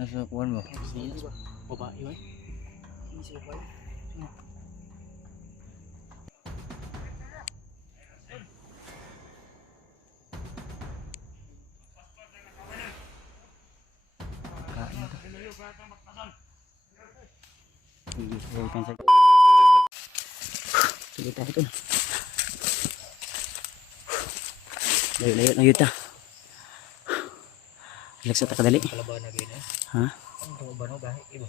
nasa kuwan ba? Sino ba? Babae ba? Isa ba? Kain to. Sige, huwag sa... Sige tayo ito. Layo-layo na yuta. Lagsa ta kadali. Kalabahan na gini. Ha? Ang ba no gahi iba?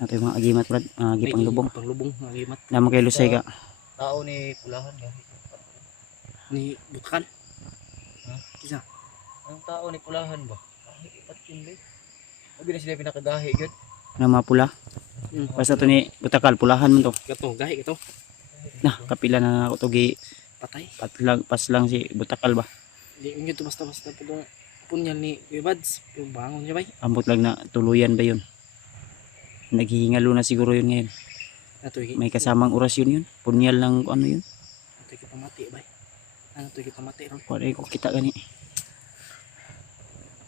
Ito yung mga agimat brad. Agipang lubong. Panglubong, agimat. Naman kay Lusay ka. Tao ni pulahan gahi. Ni Butakan. Ha? Kisa? Ang tao ni pulahan ba? Gahi ipat yun ba? Abi na sila pinakagahi gyud. Na mga pula. Basta ito ni Butakal. Pulahan mo to. Gato, gahi gato. Nah, kapila na ako to gi. Patay. Pas lang si Butakal ba. Di mo to basta-basta pudong punyal ni Kuyabads. Yung bangon niya ba? Ambot lang na tuluyan ba yun. Naghihingalo na siguro yun ngayon. May kasamang orasyon yun. Punyal lang ano yun. Ito yung pamati ba? Ano ito yung pamati ron? Wala ko kita gani.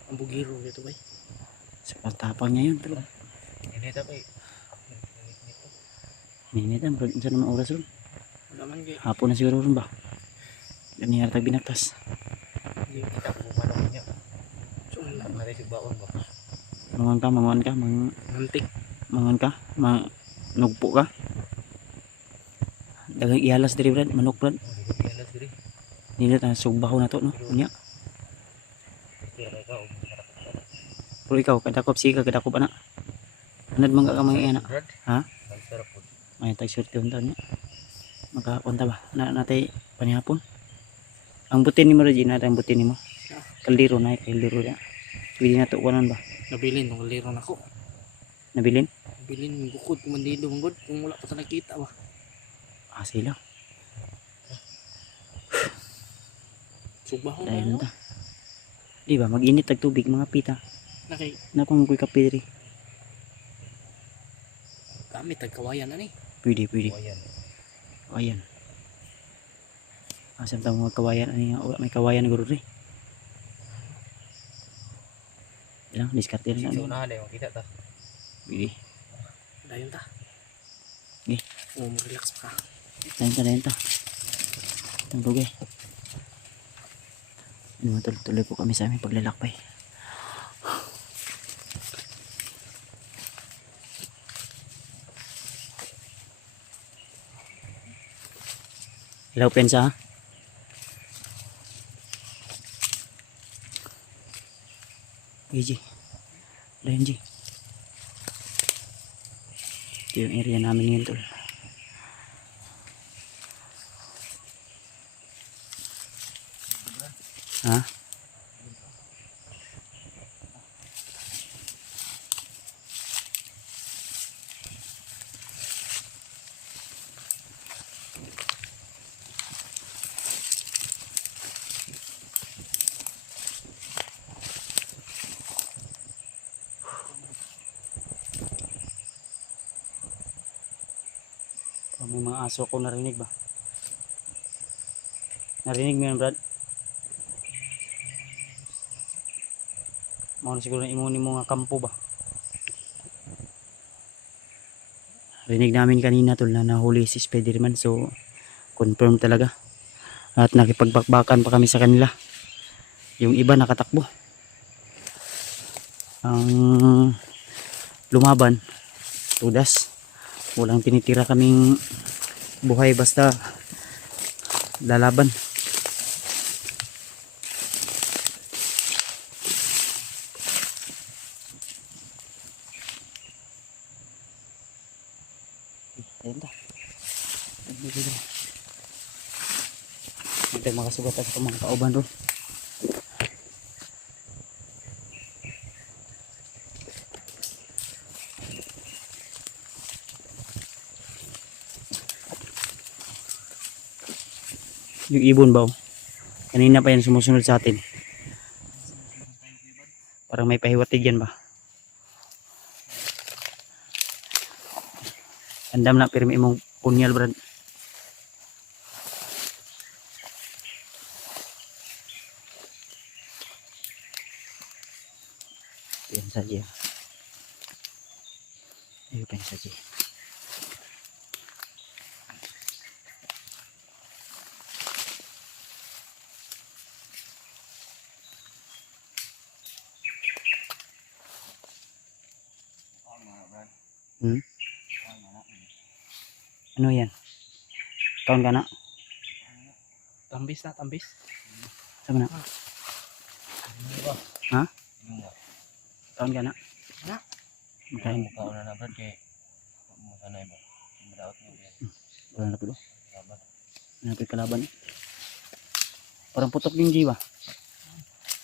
Ang bugiro dito ba? Sa pagtapang niya yun. Pero Inita ba? ninitan bro. Saan naman oras ron? Wala man gay. Hapon na siguro ron ba. Ganyan natag binaktas. Hindi kita ko manong niya. So wala man rin si baon ba? Mangon ka. Nantik. Mangon ka. Nugpo ka. Dagang ihalas diri brad. Manok brad. Hindi ko alas diri. Nila ta sugbaho na to no. Unya. Kira ka og Pero ikaw kadakop siga kadakop ana. Anad man ka mga ana. Ha? ang sarap po. May tag swerte unta niya. Makapunta ba? Natay panihapon. Ang butin ni mo Regina, ang butin ni mo. Kaldero na, kaldero na. Pwede na to kunan ba? Nabilin ng liro na ko. Nabilin? Nabilin bukod kumandilo mong god kung wala pa ta nakita ba. Ah, sila. Subaho Dahil na. ta. Di ba mag-init tag tubig mga pita. Nakay Nakong kuy kape diri. kami tagkawayan na ni. Pwede. Kawayan. Kawayan. Asam ta mga kawayan ani nga may kawayan guro ri. Ilang diskarte na. So na dai makita ta. Pwede. Dayon ta. Okay. Oh, relax pa ka. Dayon ta. Ang lugay. Tuloy po kami sa aming paglalakbay. Hello, pensa. Easy. Dayan, G. Ito yung area namin ngayon, tol. Ha? May mga aso ko narinig ba? Narinig mo yan, Brad? Mga siguro na imuni mo nga kampo ba? Rinig namin kanina tol na nahuli si Spiderman, so confirm talaga. At nakipagbakbakan pa kami sa kanila. Yung iba nakatakbo. Ang lumaban, tudas. Walang tinitira kaming buhay basta lalaban. Ayun ta. Hindi makasugatan sa mga kauban ron. Yung ibon ba? Kanina pa yan sumusunod sa atin. Parang may pahiwatig yan ba? Andam na pero may imong punyal brad. Yan saja. Layo pa yung sa G. Hmm? Ano yan? Kaon ka na? Tambis na, tambis. Sama na? Ha? Kaon ka na? Na. Makain. Mukha na na Brad kay masanay ba? Madaot mo yan. Wala na pilo. Laban. Hanapin kalaban. Parang putok yung G ba?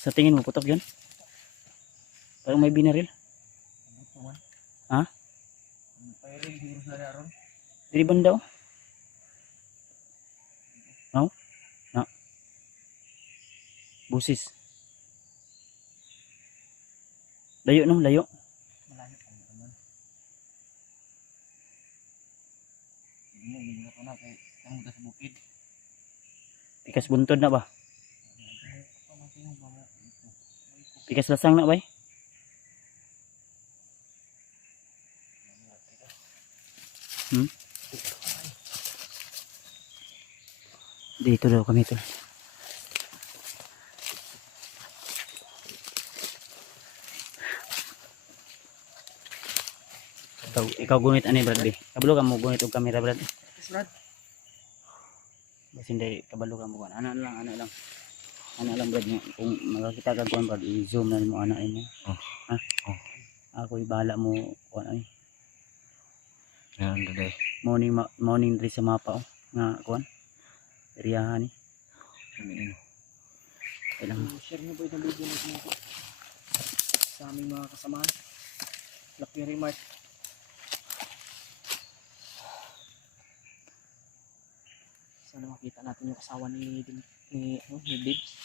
Sa tingin mo putok yun? Parang may binaril. Ha? Firing siguro sa naron. Dili banda oh. No? Na. Busis. Layo no, layo. Malayo pa naman. Hindi na kay tangga sa bukid. Pikas buntod na ba? Pikas lasang na ba? Hmm? Dito daw kami tol. Ikaw gunit ani Brad B. Kabalo ka mo gunit og kamera Brad. Yes, Brad. Basta hindi kabalo ka mo. Ana lang, ana lang. Ana lang Brad niya. Kung makakita ka kuan Brad, i-zoom na mo ana ini. Oh. Ha? Oh. Ako ibala mo kuan ay. Yan today. Morning diri sa mapa oh. Nga kuan. Riyahan ni. Kailang Share nyo po itong video na po sa aming mga kasamahan. Luxury Mart. Sana makita natin yung kasawa ni Bibs.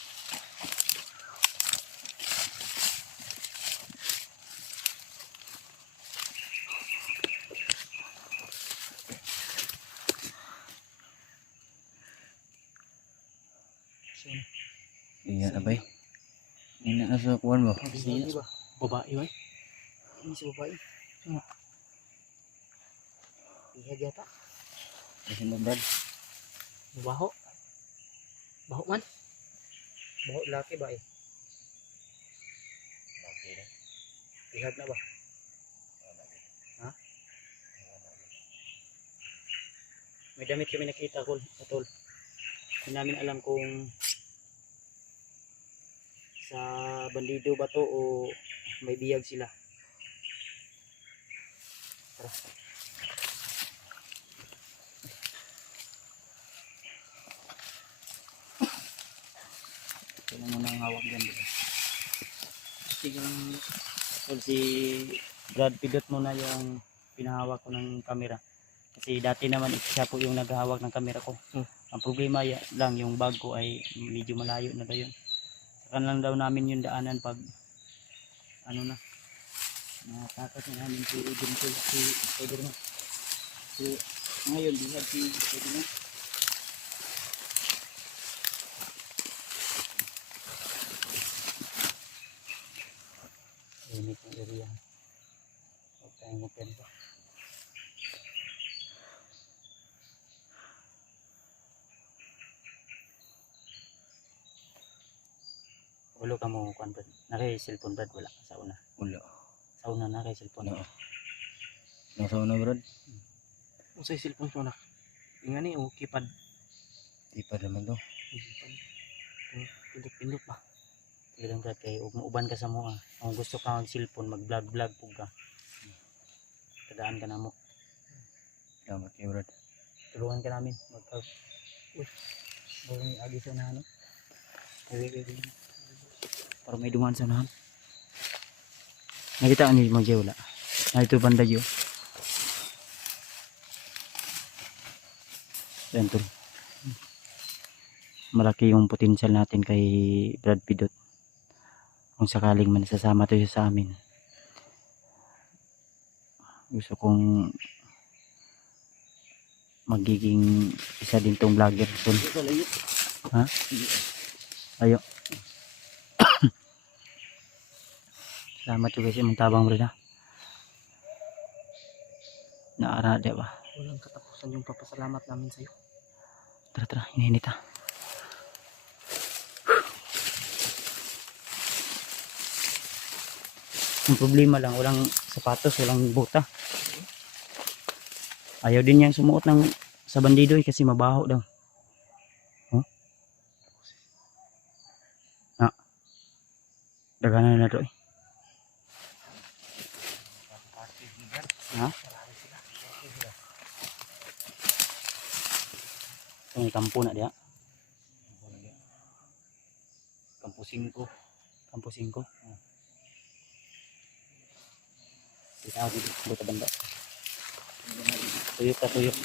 Iya na bay. Ina na sa kuwan mo. Hindi ba? Babae ba? Hindi sa babae. Ihag yata. Kasi mo Brad. Baho. Baho man. Baho laki ba eh? Laki na. Ihag na ba? Ha? May damit kami nakita ko, tol. Hindi namin alam kung sa bandido ba to o may biyag sila. Tara. Kailan mo nang hawak dyan diba? Sige lang. So, si Brad pidot mo na yung pinahawak ko ng camera. Kasi dati naman siya po yung naghahawak ng camera ko. Ang problema lang yung bag ko ay medyo malayo na daw yun. Saka lang daw namin yung daanan pag ano na. Natakas na namin si Edwin ko si Spiderman. So ngayon bihag si Spiderman. Init ng area. Huwag tayong magpenta. Ulo ka mo kuan Brad. Nakay cellphone Brad wala sa una. Wala. Sa una nakay cellphone. Wala. Nasa una Brad. Usay cellphone ko na. Ingan ni okay pad. Di pa naman to. Pindot-pindot pa. Ilang Brad kay ug uban ka sa mo ah. Kung gusto ka mag cellphone mag-vlog pug ka. Tadaan ka na mo. Salamat kayo Brad. Tulungan ka namin mag Bawang agi sa unahan no. Para may dumaan sa unahan. Nakita ni magyo wala. Na ito banda yo. Yan tol. Malaki yung potensyal natin kay Brad Pidot. Kung sakaling man sasama to siya sa amin. Gusto kong magiging isa din tong vlogger tol. Ha? Ayo. Salamat juga sih mentabang Brad. Naara, di ba? Walang katapusan yung papasalamat namin sa'yo. Tara, tara, hinahinit ha. Ang problema lang, walang sapatos, walang buta. Ayaw din niyang sumuot ng sa bandido kasi mabaho daw. Oh? Ah, daganan na to eh. Ha? Ito may kampo na diya. Kampo 5. Kampo 5. Kita ako dito, buta banda. Tuyok ka, tuyok.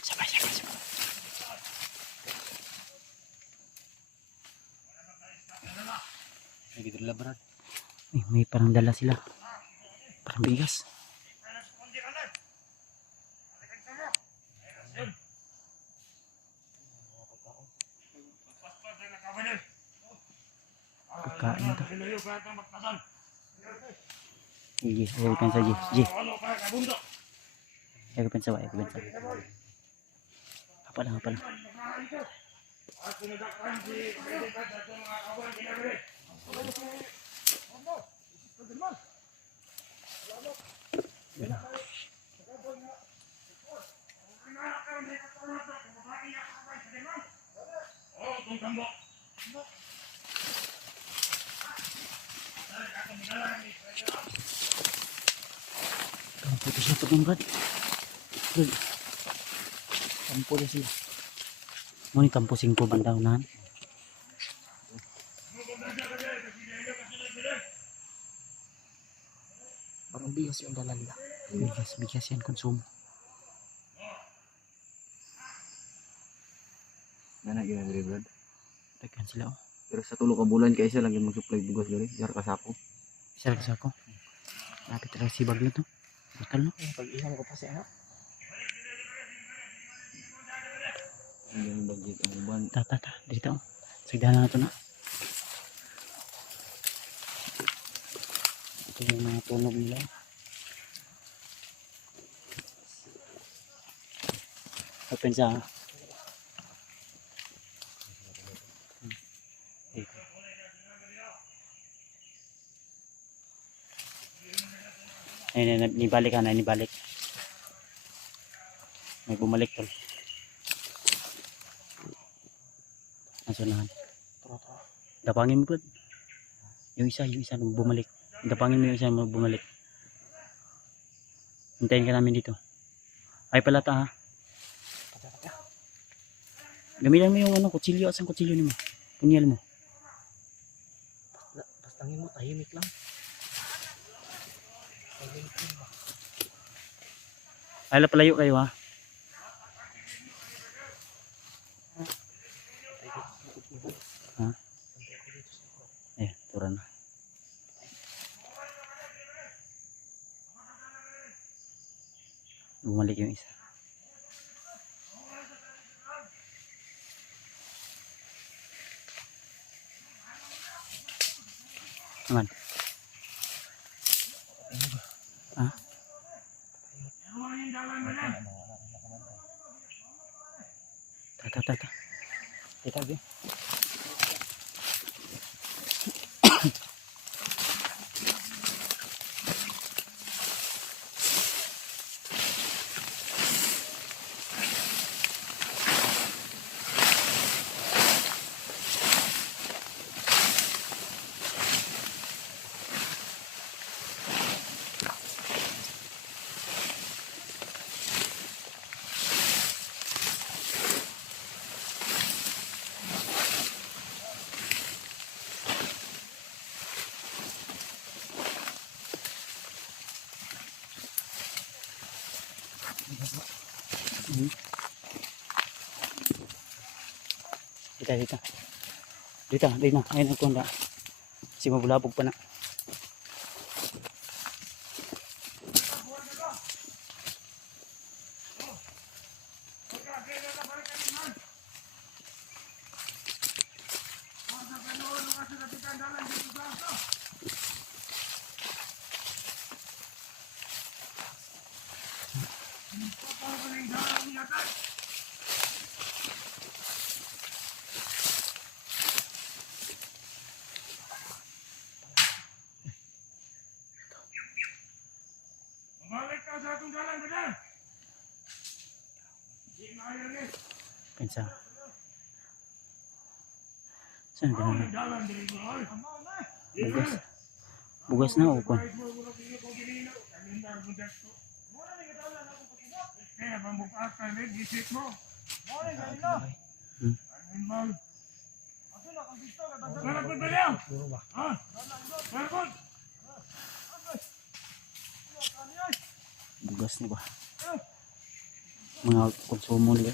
Sabay, sabay, sabay. May gidala brad. May parang dala sila. Parang bigas. Kakain to. Sige, ayaw pensa G. G. Ayaw pensa ba? Ayaw pensa. Apa lang, apa lang. Kampo to siya pag brad. Brad. Kampo na sila. Muni kampo 5 banda unahan. Parang bigas yung dala nila. Bigas, bigas yan konsumo. Nana gina diri brad. Daghan sila oh. Pero sa tulo ka bulan kay isa lagi mag-supply bugas diri. Yar ka sako. Isa lang sa ako. Lapit lang si bag na to. Bakal no? Pag-ihan ko pa siya. Ang budget ang uban. Ta. Dito oh. Sagdahan na to na. Ito yung mga tunog nila. Open sa dito. Ayun, nibalik ka na, nibalik. May bumalik tol. Nasunahan. Dapangin mo po. Yung isa nung bumalik. Dapangin mo yung isa nung bumalik. Hintayin ka namin dito. Ay pala ta ha. Gamitan mo yung ano, kutsilyo. Asan kutsilyo ni mo? Punyal mo. Pastangin mo, tahimik lang. Tahimik lang ba? Ay palayo kayo ha. Ha? Eh, tura na. Bumalik yung isa. Aman. Ha? Ta. Kita be. Dito na. Ayun ang kunda. Kasi mabulabog pa na. natin sa saan ganun bugas bugas na o kwan bugas ni ba mga konsumo nila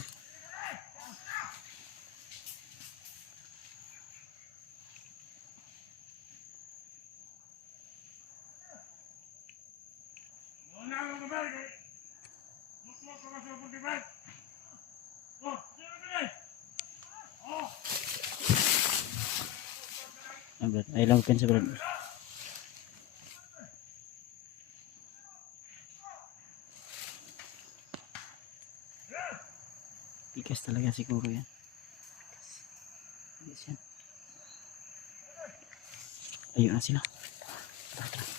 ay lang pensa brad tigas talaga siguro yan tigas yan ayun na sila tara, tara.